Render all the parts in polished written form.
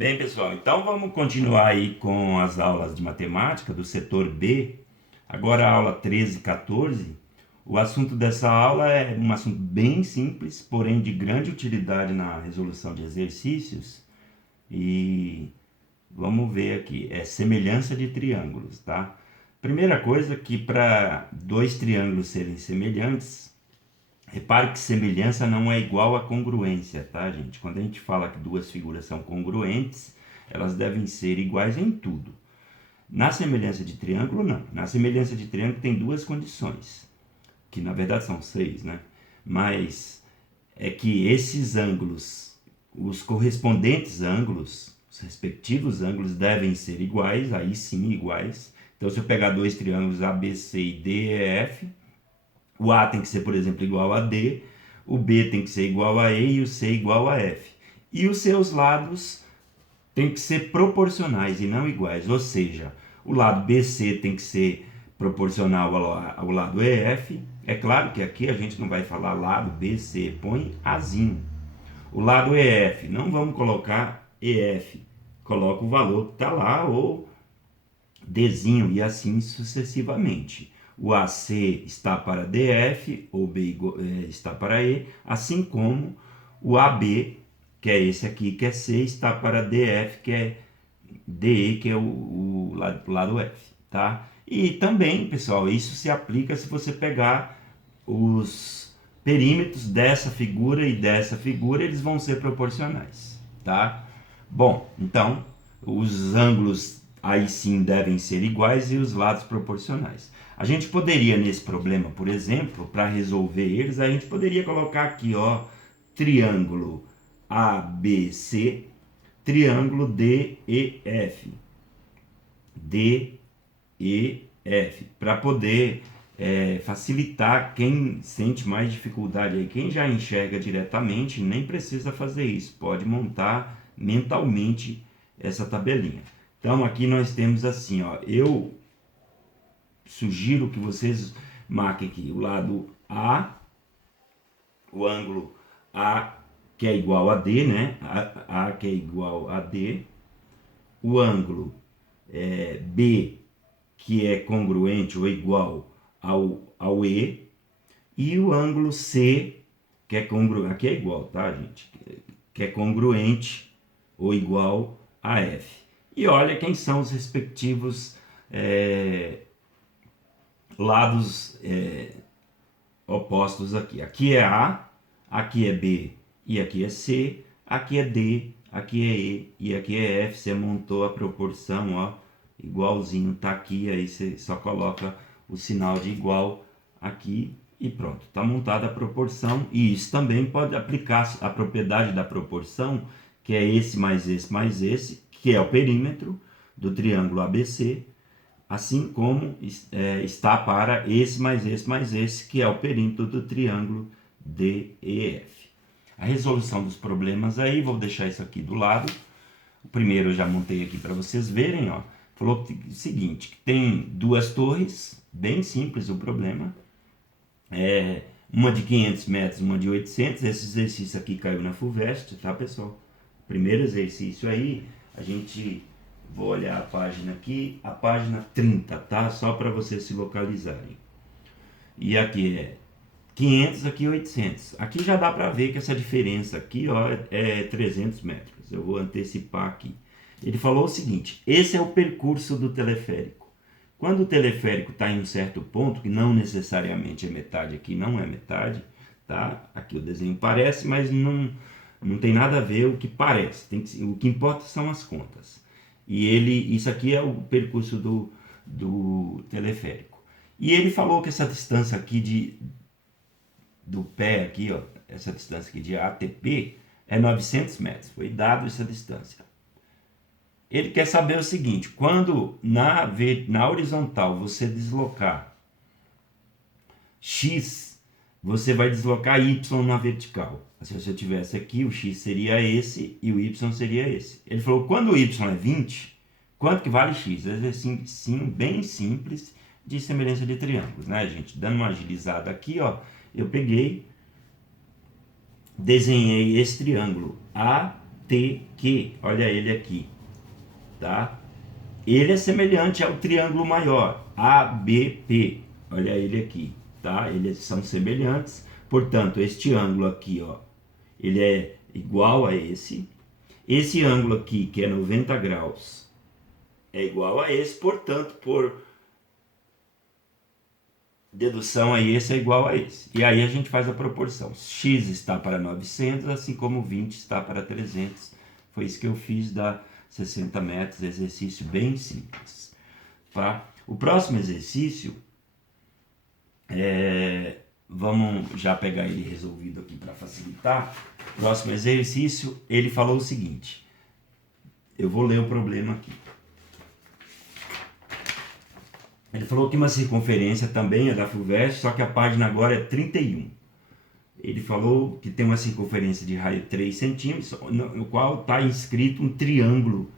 Bem, pessoal, então vamos continuar aí com as aulas de matemática do setor B. Agora a aula 13 e 14. O assunto dessa aula é um assunto bem simples, porém de grande utilidade na resolução de exercícios. E vamos ver aqui, é semelhança de triângulos, tá? Primeira coisa que para dois triângulos serem semelhantes, repare que semelhança não é igual a congruência, tá, gente? Quando a gente fala que duas figuras são congruentes, elas devem ser iguais em tudo. Na semelhança de triângulo, não. Na semelhança de triângulo tem duas condições, que na verdade são seis, né? Mas é que esses ângulos, os correspondentes ângulos, os respectivos ângulos devem ser iguais, aí sim iguais. Então, se eu pegar dois triângulos ABC e DEF, o A tem que ser, por exemplo, igual a D, o B tem que ser igual a E e o C igual a F. E os seus lados têm que ser proporcionais e não iguais, ou seja, o lado BC tem que ser proporcional ao lado EF. É claro que aqui a gente não vai falar lado BC, põe Azinho. O lado EF, não vamos colocar EF, coloca o valor que está lá ou Dzinho e assim sucessivamente. O AC está para DF, ou B está para E, assim como o AB, que é esse aqui, que é C, está para DF, que é DE, que é o lado F, tá? E também, pessoal, isso se aplica se você pegar os perímetros dessa figura e dessa figura, eles vão ser proporcionais, tá? Bom, então, os ângulos aí sim devem ser iguais e os lados proporcionais. A gente poderia, nesse problema, por exemplo, para resolver eles, a gente poderia colocar aqui, ó, triângulo ABC, triângulo DEF. DEF, para poder facilitar quem sente mais dificuldade aí. Quem já enxerga diretamente nem precisa fazer isso, pode montar mentalmente essa tabelinha. Então aqui nós temos assim, ó, eu sugiro que vocês marquem aqui o lado A, o ângulo A que é igual a D, né? A que é igual a D, o ângulo B que é congruente ou igual ao E, e o ângulo C, que é congruente, aqui é igual, tá, gente? Que é congruente ou igual a F. E olha quem são os respectivos lados opostos aqui. Aqui é A, aqui é B e aqui é C, aqui é D, aqui é E e aqui é F. Você montou a proporção, ó, igualzinho, tá aqui, aí você só coloca o sinal de igual aqui e pronto, tá montada a proporção. E isso também pode aplicar a propriedade da proporção, que é esse mais esse mais esse, que é o perímetro do triângulo ABC, assim como está para esse mais esse, que é o perímetro do triângulo DEF. A resolução dos problemas aí, vou deixar isso aqui do lado. O primeiro eu já montei aqui para vocês verem, ó. Falou o seguinte, que tem duas torres, bem simples o problema, uma de 500 metros, uma de 800, esse exercício aqui caiu na FUVEST, tá, pessoal? Primeiro exercício aí, a gente, vou olhar a página aqui, a página 30, tá? Só para vocês se localizarem. E aqui é 500, aqui 800. Aqui já dá para ver que essa diferença aqui, ó, é 300 metros. Eu vou antecipar aqui. Ele falou o seguinte, esse é o percurso do teleférico. Quando o teleférico está em um certo ponto, que não necessariamente é metade, aqui não é metade, tá? Aqui o desenho parece, mas não tem nada a ver o que parece. O que importa são as contas. E isso aqui é o percurso do teleférico. E ele falou que essa distância aqui do pé aqui, ó, essa distância aqui de ATP é 900 metros. Foi dado essa distância. Ele quer saber o seguinte, quando na horizontal você deslocar x, você vai deslocar y na vertical. Se você tivesse aqui, o x seria esse e o y seria esse. Ele falou, quando o y é 20, quanto que vale x? É assim, bem simples de semelhança de triângulos, né, gente? Dando uma agilizada aqui, ó, eu peguei, desenhei esse triângulo TQ, olha ele aqui, tá? Ele é semelhante ao triângulo maior, ABP, olha ele aqui, tá? Eles são semelhantes, portanto, este ângulo aqui, ó, ele é igual a esse ângulo aqui, que é 90 graus, é igual a esse, portanto, por dedução aí, esse é igual a esse. E aí a gente faz a proporção. X está para 900, assim como 20 está para 300. Foi isso que eu fiz, dá 60 metros, exercício bem simples. Tá? O próximo exercício, vamos já pegar ele resolvido aqui para facilitar. Próximo exercício, ele falou o seguinte. Eu vou ler o problema aqui. Ele falou que uma circunferência também é da FUVEST, só que a página agora é 31. Ele falou que tem uma circunferência de raio 3 centímetros, no qual está inscrito um triângulo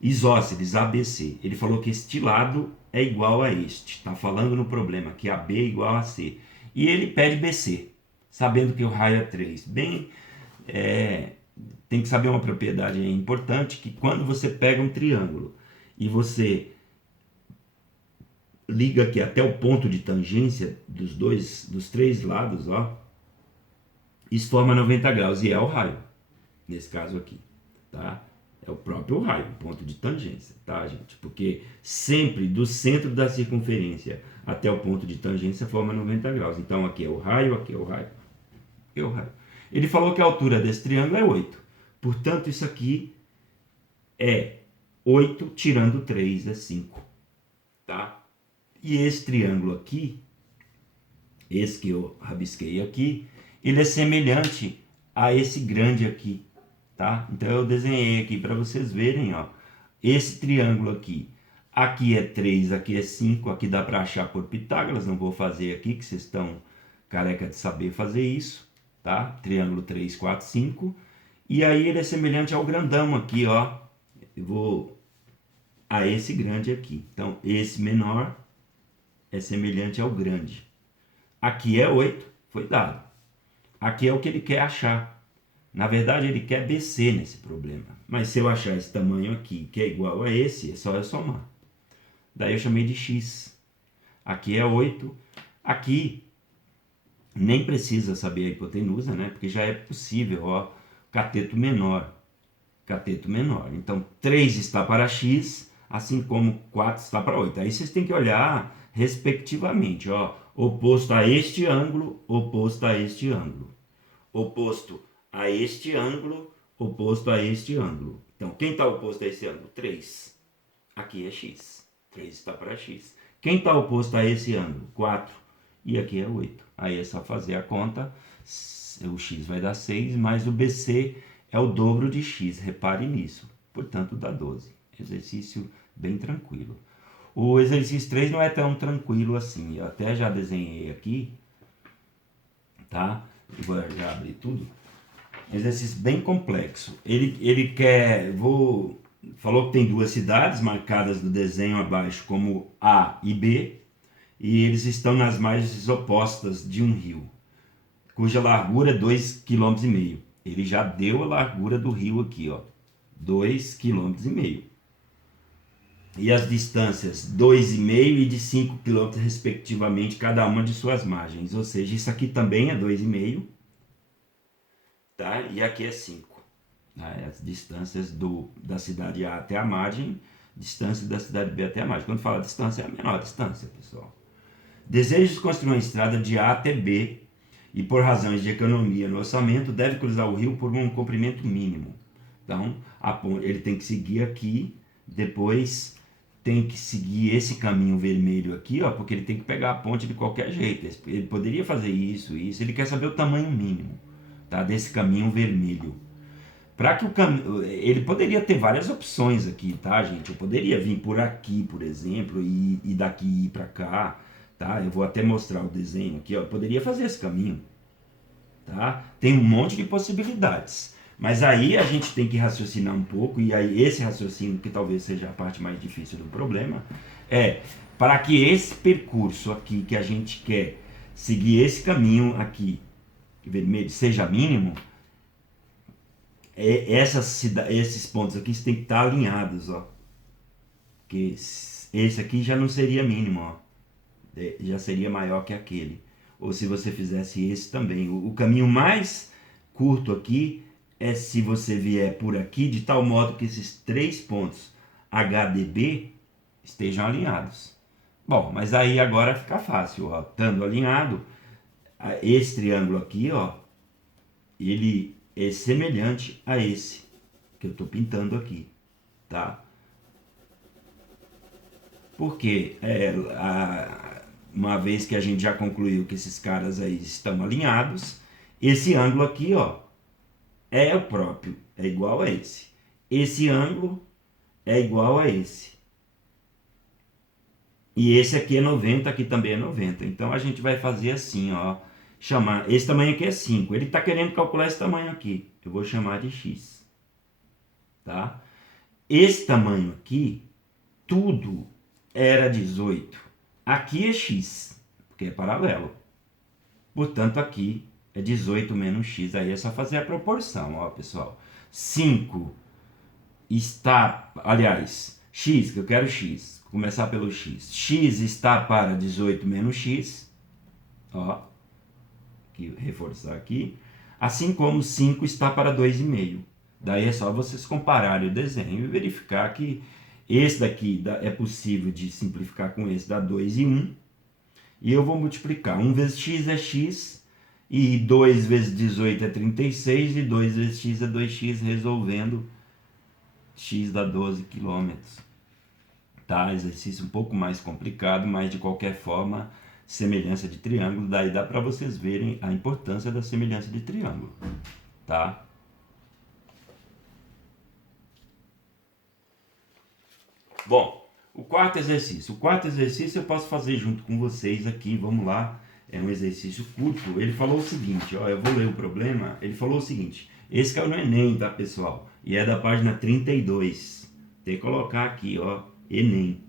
isósceles, ABC. Ele falou que este lado é igual a este. Está falando no problema que AB é igual a C. E ele pede BC, sabendo que o raio é 3. Tem que saber uma propriedade importante, que quando você pega um triângulo e você liga aqui até o ponto de tangência dos três lados, ó, isso forma 90 graus e é o raio, nesse caso aqui, tá? É o próprio raio, o ponto de tangência, tá, gente? Porque sempre do centro da circunferência até o ponto de tangência forma 90 graus. Então aqui é o raio, aqui é o raio, aqui é o raio. Ele falou que a altura desse triângulo é 8. Portanto, isso aqui é 8 tirando 3 é 5, tá? E esse triângulo aqui, esse que eu rabisquei aqui, ele é semelhante a esse grande aqui, tá? Então eu desenhei aqui para vocês verem, ó. Esse triângulo aqui, aqui é 3, aqui é 5, aqui dá para achar por Pitágoras, não vou fazer aqui, que vocês estão careca de saber fazer isso, tá? Triângulo 3, 4, 5. E aí ele é semelhante ao grandão aqui, ó. Eu vou a esse grande aqui. Então, esse menor é semelhante ao grande. Aqui é 8, foi dado. Aqui é o que ele quer achar. Na verdade, ele quer BC nesse problema. Mas se eu achar esse tamanho aqui, que é igual a esse, é só eu somar. Daí eu chamei de X. Aqui é 8. Aqui, nem precisa saber a hipotenusa, né? Porque já é possível, ó, cateto menor. Cateto menor. Então, 3 está para X, assim como 4 está para 8. Aí vocês têm que olhar respectivamente, ó, oposto a este ângulo, oposto a este ângulo, oposto a este ângulo, oposto a este ângulo. Então, quem está oposto a esse ângulo? 3. Aqui é X. 3 está para X. Quem está oposto a esse ângulo? 4. E aqui é 8. Aí é só fazer a conta. O X vai dar 6, mas o BC é o dobro de X. Repare nisso. Portanto, dá 12. Exercício bem tranquilo. O exercício 3 não é tão tranquilo assim. Eu até já desenhei aqui, tá? Eu vou já abrir tudo. Exercício bem complexo. Ele quer... Falou que tem duas cidades marcadas no desenho abaixo como A e B. E eles estão nas margens opostas de um rio, cuja largura é 2,5 km. Ele já deu a largura do rio aqui, ó. 2,5 km. E as distâncias 2,5 e de 5 km respectivamente, cada uma de suas margens. Ou seja, isso aqui também é 2,5, tá? E aqui é 5. Tá? As distâncias da cidade A até a margem, distância da cidade B até a margem. Quando fala distância, é a menor distância, pessoal. Deseja construir uma estrada de A até B e, por razões de economia no orçamento, deve cruzar o rio por um comprimento mínimo. Então, ele tem que seguir aqui, depois tem que seguir esse caminho vermelho aqui, ó, porque ele tem que pegar a ponte de qualquer jeito. Ele poderia fazer isso, ele quer saber o tamanho mínimo, tá, desse caminho vermelho. Para que o caminho, ele poderia ter várias opções aqui, tá, gente? Eu poderia vir por aqui, por exemplo, e daqui ir para cá, tá? Eu vou até mostrar o desenho aqui, ó. Eu poderia fazer esse caminho, tá? Tem um monte de possibilidades. Mas aí a gente tem que raciocinar um pouco, e aí esse raciocínio, que talvez seja a parte mais difícil do problema, é para que esse percurso aqui que a gente quer seguir, esse caminho aqui, vermelho, seja mínimo, esses pontos aqui têm que estar alinhados, ó. Porque esse aqui já não seria mínimo, ó. Já seria maior que aquele. Ou se você fizesse esse também. O caminho mais curto aqui é se você vier por aqui, de tal modo que esses 3 pontos HDB estejam alinhados. Bom, mas aí agora fica fácil, ó. Estando alinhado, esse triângulo aqui, ó, ele é semelhante a esse que eu estou pintando aqui, tá? Porque uma vez que a gente já concluiu que esses caras aí estão alinhados, esse ângulo aqui, ó, é o próprio, é igual a esse. Esse ângulo é igual a esse. E esse aqui é 90, aqui também é 90. Então a gente vai fazer assim, ó. Chamar, esse tamanho aqui é 5. Ele está querendo calcular esse tamanho aqui. Eu vou chamar de x. Tá? Esse tamanho aqui, tudo era 18. Aqui é x, porque é paralelo. Portanto, aqui é 18 menos x. Aí é só fazer a proporção, ó, pessoal. 5 está, aliás, x, que eu quero x. Vou começar pelo x. X está para 18 menos x. Ó, aqui, reforçar aqui. Assim como 5 está para 2,5. Daí é só vocês compararem o desenho e verificar que esse daqui é possível de simplificar com esse, dá 2 e 1. E eu vou multiplicar. 1 vezes x é x, e 2 vezes 18 é 36, e 2 vezes x é 2x, resolvendo, x dá 12 quilômetros. Tá? Exercício um pouco mais complicado, mas de qualquer forma, semelhança de triângulo, daí dá para vocês verem a importância da semelhança de triângulo. Tá? Bom, o quarto exercício. O quarto exercício eu posso fazer junto com vocês aqui, vamos lá. É um exercício curto. Ele falou o seguinte, ó, eu vou ler o problema. Ele falou o seguinte, esse caiu no Enem, tá, pessoal? E é da página 32. Tem que colocar aqui, ó, Enem,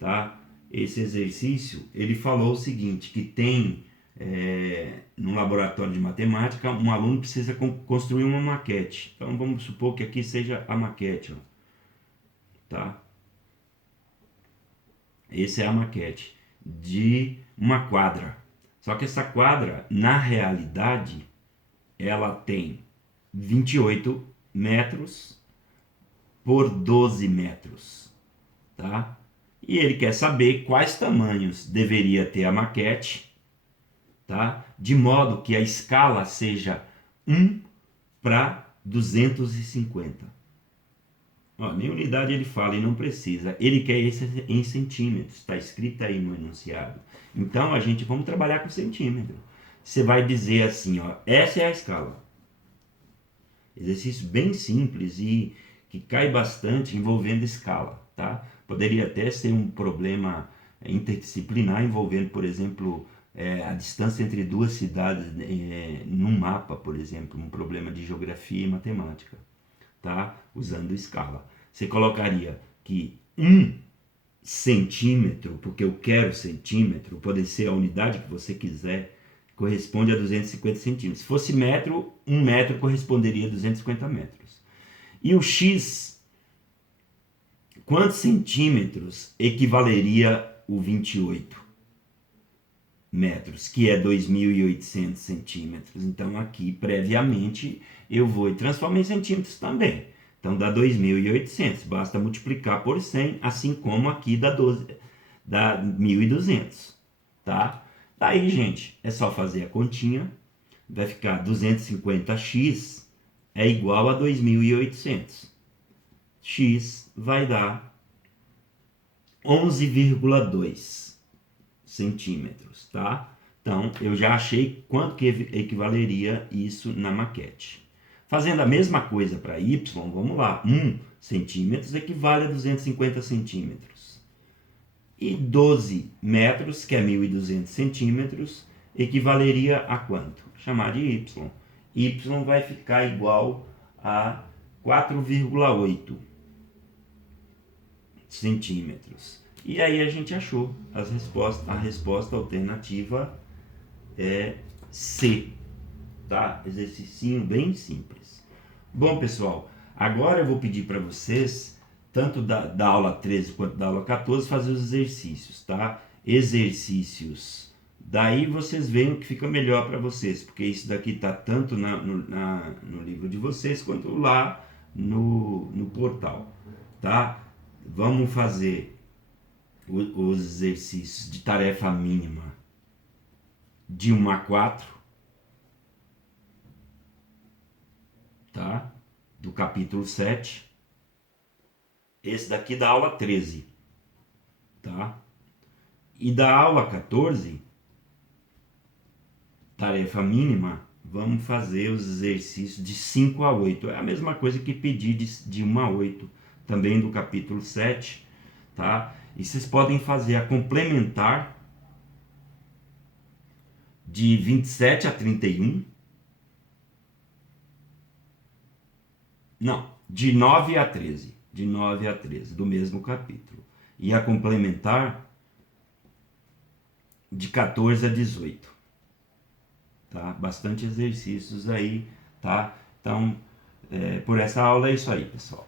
tá? Esse exercício, ele falou o seguinte, que tem, no laboratório de matemática, um aluno precisa construir uma maquete. Então, vamos supor que aqui seja a maquete, ó, tá? Essa é a maquete de uma quadra. Só que essa quadra, na realidade, ela tem 28 metros por 12 metros, tá? E ele quer saber quais tamanhos deveria ter a maquete, tá? De modo que a escala seja 1 para 250. Ó, nem unidade ele fala e não precisa. Ele quer isso em centímetros. Está escrito aí no enunciado. Então, vamos trabalhar com centímetro. Você vai dizer assim, ó, essa é a escala. Exercício bem simples e que cai bastante envolvendo escala, tá? Poderia até ser um problema interdisciplinar envolvendo, por exemplo, a distância entre duas cidades num mapa, por exemplo, um problema de geografia e matemática. Tá? Usando escala. Você colocaria que 1 centímetro, porque eu quero centímetro, pode ser a unidade que você quiser, corresponde a 250 centímetros. Se fosse metro, 1 metro corresponderia a 250 metros. E o x, quantos centímetros equivaleria o 28 metros, que é 2.800 centímetros. Então, aqui, previamente, eu vou transformar em centímetros também. Então, dá 2.800. Basta multiplicar por 100, assim como aqui dá 1.200. Tá? Daí, gente, é só fazer a continha. Vai ficar 250x é igual a 2.800. X vai dar 11,2 centímetros, tá? Então, eu já achei quanto que equivaleria isso na maquete. Fazendo a mesma coisa para y, vamos lá. 1 centímetros equivale a 250 centímetros. E 12 metros, que é 1.200 centímetros, equivaleria a quanto? Chamar de y. Y vai ficar igual a 4,8 centímetros. E aí a gente achou a resposta alternativa é C, tá? Exercício bem simples. Bom, pessoal, agora eu vou pedir para vocês, tanto da aula 13 quanto da aula 14, fazer os exercícios, tá? Exercícios. Daí vocês veem o que fica melhor para vocês, porque isso daqui tá tanto no livro de vocês quanto lá no portal, tá? Vamos fazer os exercícios de tarefa mínima de 1 a 4, tá? Do capítulo 7. Esse daqui da aula 13, tá? E da aula 14, tarefa mínima, vamos fazer os exercícios de 5 a 8. É a mesma coisa que pedir de 1 a 8, também do capítulo 7, tá? E vocês podem fazer a complementar de 27 a 31. Não, de 9 a 13. De 9 a 13, do mesmo capítulo. E a complementar de 14 a 18. Tá? Bastante exercícios aí, tá? Então, por essa aula é isso aí, pessoal.